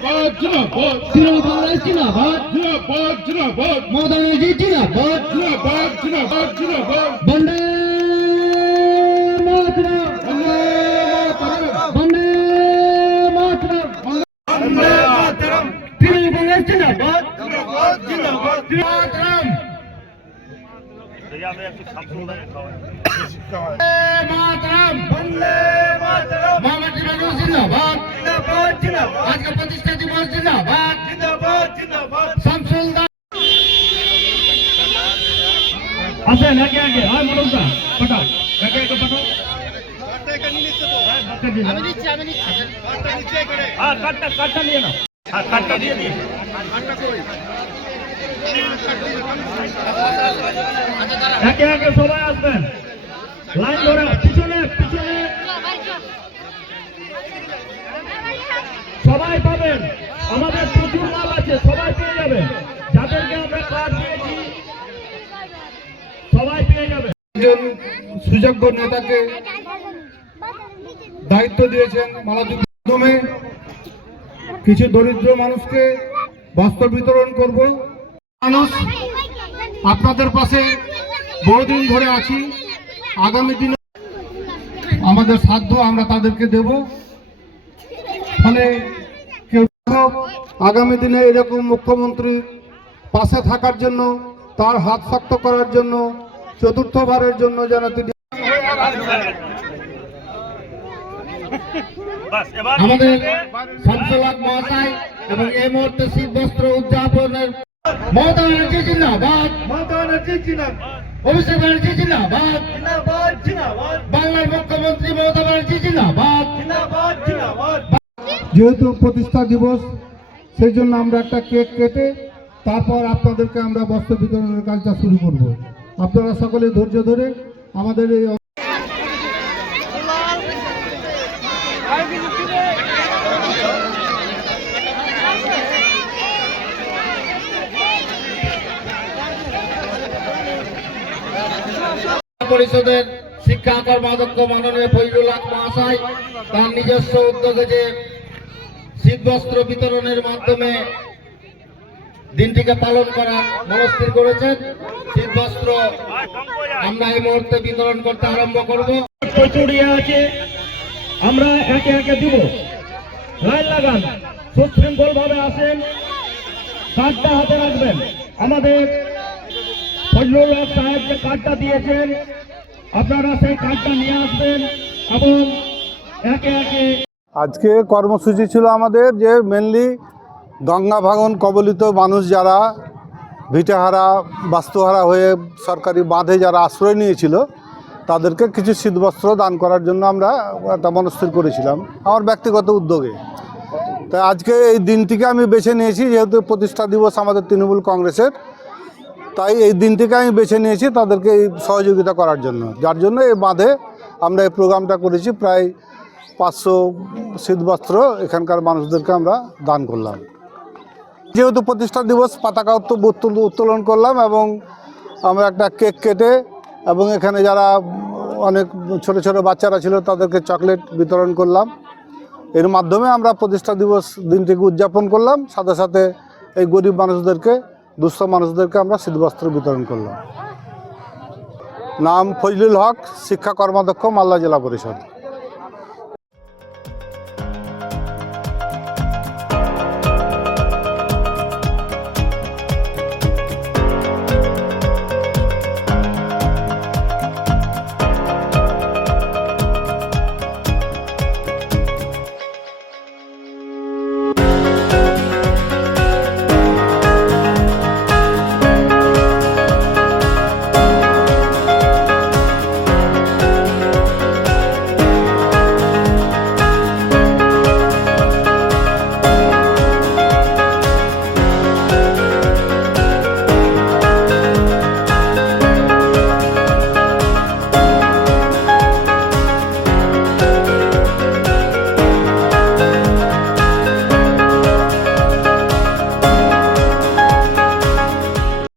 জিন্দাবাদ জিন্দাবাদ তৃণমূল কংগ্রেস জিন্দাবাদ জিন্দাবাদ জিন্দাবাদ মমতা ব্যানার্জি জিন্দাবাদ জিন্দাবাদ জিন্দাবাদ জিন্দাবাদ বন্দে মাতরম বন্দে মাতরম বন্দে মাতরম তৃণমূল কংগ্রেস জিন্দাবাদ জিন্দাবাদ জিন্দাবাদ মাতরম মাতরম বন্দে মাতরম মমতা আজকে প্রতিষ্ঠা দিবস জিন্দাবাদ। জিন্দাবাদ জিন্দাবাদ। শামসুল আসেন একে একে হয় মনোজদা পাঠাও। একে একে পাঠাও। কাঠটা নিয়ে নাও। হ্যাঁ কাঠটা দিয়ে একে একে সবাই আসবেন। লাইন ধরে। একজন সুযোগ্য নেতাকে দায়িত্ব দিয়েছেন মালাদুর মাধ্যমে। কিছু দরিদ্র মানুষকে বস্ত্র বিতরণ করব। মানুষ, আপনাদের পাশে বহুদিন ধরে আছি। আগামী দিনে আমাদের সাধ্য আমরা তাদেরকে দেব। ফলে কেউ আগামী দিনে এরকম মুখ্যমন্ত্রী পাশে থাকার জন্য, তার হাত শক্ত করার জন্য চতুর্থবারের জন্য যেন তিনি আমাদের মহাশয় এবং এই মুহূর্তে শীত বস্ত্র উদযাপনের মমতা ব্যানার্জি জিন্দাবাদ। মমতা ব্যানার্জি জিন্দাবাদ। অভিষেক ব্যানার্জি জিন্দাবাদ। জিন্দাবাদ জিন্দাবাদ। বাংলার মুখ্যমন্ত্রী মমতা ব্যানার্জি জিন্দাবাদ। জিন্দাবাদ জিন্দাবাদ। যেহেতু প্রতিষ্ঠা দিবস সেই জন্য আমরা একটা কেক কেটে তারপর আপনাদেরকে আমরা বস্ত্র বিতরণের কাজটা শুরু করব। আপনারা সকলে ধৈর্য ধরে আমাদের এই পরিষদের শিক্ষা কর্মাধ্যক্ষ মাননীয় ফৈজুল হক মহাশয় তার নিজস্ব উদ্যোগে যে শীতবস্ত্র বিতরণের মাধ্যমে দিনটিকে পালন করার মনস্থির করেছেন। শীতবস্ত্র আমরা এই মুহূর্তে বিতরণ করতে আরম্ভ করব। প্রচুর ইয়ে আছে আমরা একে একে দিব। লাইন লাগান সুশৃঙ্খল ভাবে আসেন কার্ডটা হাতে রাখবেন। আমাদের ফজলুল হক সাহেব যে কার্ডটা দিয়েছেন আপনারা সেই কার্ডটা নিয়ে আসবেন এবং একে একে আজকে কর্মসূচি ছিল আমাদের যে মেনলি গঙ্গা ভাঙন কবলিত মানুষ যারা, ভিটেহারা, বাস্তুহারা হয়ে সরকারি বাঁধে যারা আশ্রয় নিয়েছিল, তাদেরকে কিছু শীতবস্ত্র দান করার জন্য আমরা একটা মনস্থির করেছিলাম, আমার ব্যক্তিগত উদ্যোগে। তাই আজকে এই দিনটিকে আমি বেছে নিয়েছি, যেহেতু প্রতিষ্ঠা দিবস আমাদের তৃণমূল কংগ্রেসের, তাই এই দিনটিকে আমি বেছে নিয়েছি তাদেরকে এই সহযোগিতা করার জন্য। যার জন্য এই বাঁধে আমরা এই প্রোগ্রামটা করেছি, প্রায় পাঁচশো শীতবস্ত্র এখানকার মানুষদেরকে আমরা দান করলাম। যেহেতু প্রতিষ্ঠা দিবস, পতাকা উত্তো- উত্তো- উত্তোলন করলাম এবং আমরা একটা কেক কেটে এবং এখানে যারা অনেক ছোট ছোট বাচ্চারা ছিল তাদেরকে চকলেট বিতরণ করলাম। এর মাধ্যমে আমরা প্রতিষ্ঠা দিবস দিনটিকে উদযাপন করলাম। সাথে সাথে এই গরিব মানুষদেরকে, দুস্থ মানুষদেরকে আমরা শীতবস্ত্র বিতরণ করলাম। নাম ফজলুল হক, শিক্ষা কর্মাধ্যক্ষ, মালদা জেলা পরিষদ।